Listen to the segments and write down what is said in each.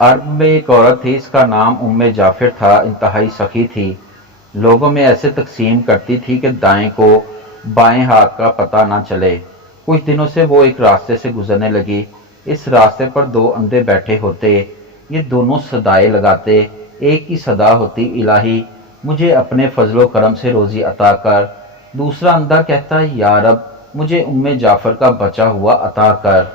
अरब में एक औरत थी, इसका नाम उम्मे जाफिर था। इंतहाई सखी थी, लोगों में ऐसे तकसीम करती थी कि दाएं को बाएं हाथ का पता ना चले। कुछ दिनों से वो एक रास्ते से गुजरने लगी। इस रास्ते पर दो अंधे बैठे होते। ये दोनों सदाएं लगाते। एक की सदा होती, इलाही मुझे अपने फजलो करम से रोजी अता कर। दूसरा अंधा कहता, या रब मुझे उम्मे जाफर का बचा हुआ अता कर।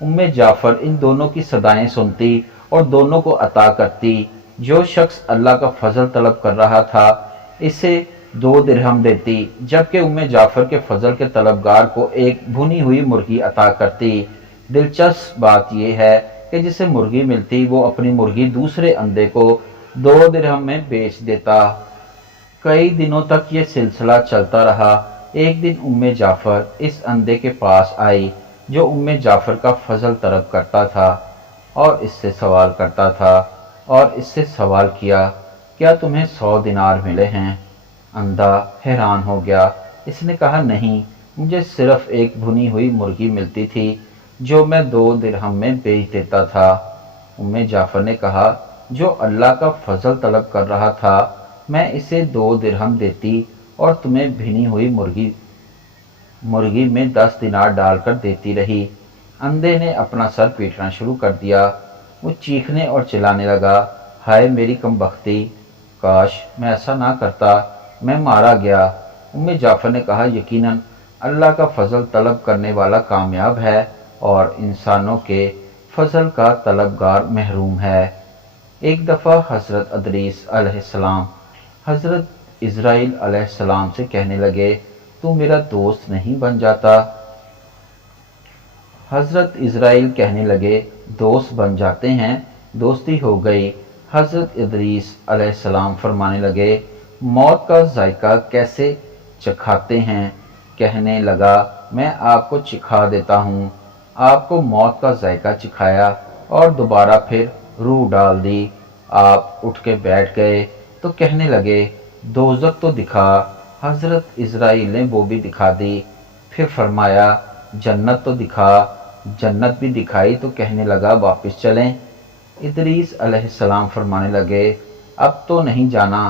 उम्मे जाफर इन दोनों की सदाएं सुनती और दोनों को अता करती। जो शख्स अल्लाह का फजल तलब कर रहा था, इसे 2 दिरहम देती, जबकि उम्मे जाफर के फजल के तलबगार को एक भुनी हुई मुर्गी अता करती। दिलचस्प बात यह है कि जिसे मुर्गी मिलती, वो अपनी मुर्गी दूसरे अंधे को 2 दिरहम में बेच देता। कई दिनों तक ये सिलसिला चलता रहा। एक दिन उम्मे जाफर इस अंधे के पास आई जो उम्मे जाफर का फजल तलब करता था, और इससे सवाल करता था, और इससे सवाल किया, क्या तुम्हें 100 दिनार मिले हैं? अंधा हैरान हो गया। इसने कहा, नहीं, मुझे सिर्फ एक भुनी हुई मुर्गी मिलती थी जो मैं 2 दिरहम में बेच देता था। उम्मे जाफर ने कहा, जो अल्लाह का फजल तलब कर रहा था, मैं इसे 2 दिरहम देती और तुम्हें भिनी हुई मुर्गी में 10 दिनार डालकर देती रही। अंधे ने अपना सर पीटना शुरू कर दिया। वो चीखने और चिल्लाने लगा, हाय मेरी कमबख्ती, काश मैं ऐसा ना करता, मैं मारा गया। उम्मे जाफर ने कहा, यकीनन अल्लाह का फजल तलब करने वाला कामयाब है और इंसानों के फजल का तलबगार महरूम है। एक दफ़ा हज़रत अदरीस अलैहिस्सलाम हज़रत इज़राइल अलैहिस्सलाम से कहने लगे, तू मेरा दोस्त नहीं बन जाता? हज़रत इज़राइल कहने लगे, दोस्त बन जाते हैं। दोस्ती हो गई। हज़रत इदरीस अलैहिस्सलाम फरमाने लगे, मौत का जायका कैसे चखाते हैं? कहने लगा, मैं आपको चिखा देता हूँ। आपको मौत का जायका चिखाया और दोबारा फिर रूह डाल दी। आप उठ के बैठ गए तो कहने लगे, दोज़ख तो दिखा। हज़रत इज़राइल ने वो भी दिखा दी। फिर फरमाया, जन्नत तो दिखा। जन्नत भी दिखाई तो कहने लगा, वापस चलें। इदरीस अलैहिस्सलाम फरमाने लगे, अब तो नहीं जाना।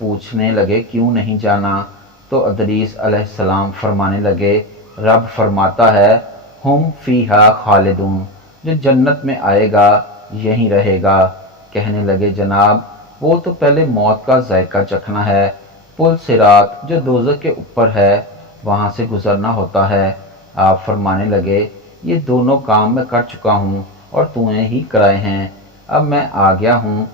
पूछने लगे, क्यों नहीं जाना? तो इदरीस अलैहिस्सलाम फरमाने लगे, रब फरमाता है, हुम फीहा खालिदून, जो जन्नत में आएगा यहीं रहेगा। कहने लगे, जनाब वो तो पहले मौत का जायका चखना है। पुल सिरात जो दोज़ख के ऊपर है, वहाँ से गुजरना होता है। आप फरमाने लगे, ये दोनों काम मैं कर चुका हूँ और तूने ही कराए हैं। अब मैं आ गया हूँ,